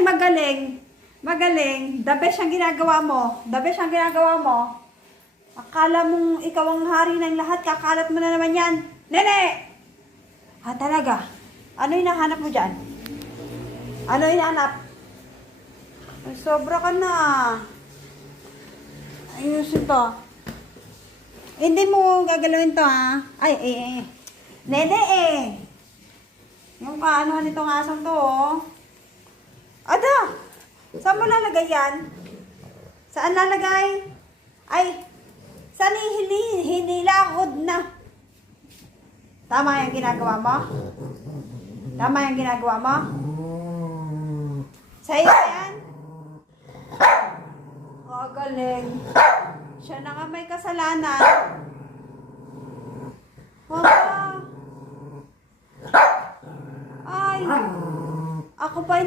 Ay, magaling. Magaling. The best ang ginagawa mo. The best ang ginagawa mo. Akala mong ikaw ang hari ng lahat. Kakalat mo na naman yan. Nene! Ha, talaga? Ano hinahanap mo dyan? Ano hinahanap? Ay, sobra ka na. Ayusin to. Hindi mo gagalawin to, ha? Ay. Nene, yung kaanohan nitong asong to, oh. Ada! Saan mo lalagay yan? Saan lalagay? Ay, saan hinilahod na? Tama yung ginagawa mo? Tama yung ginagawa mo? Sa'yo yan? Oh, galing. Siya na nga may kasalanan. Ay, ako pa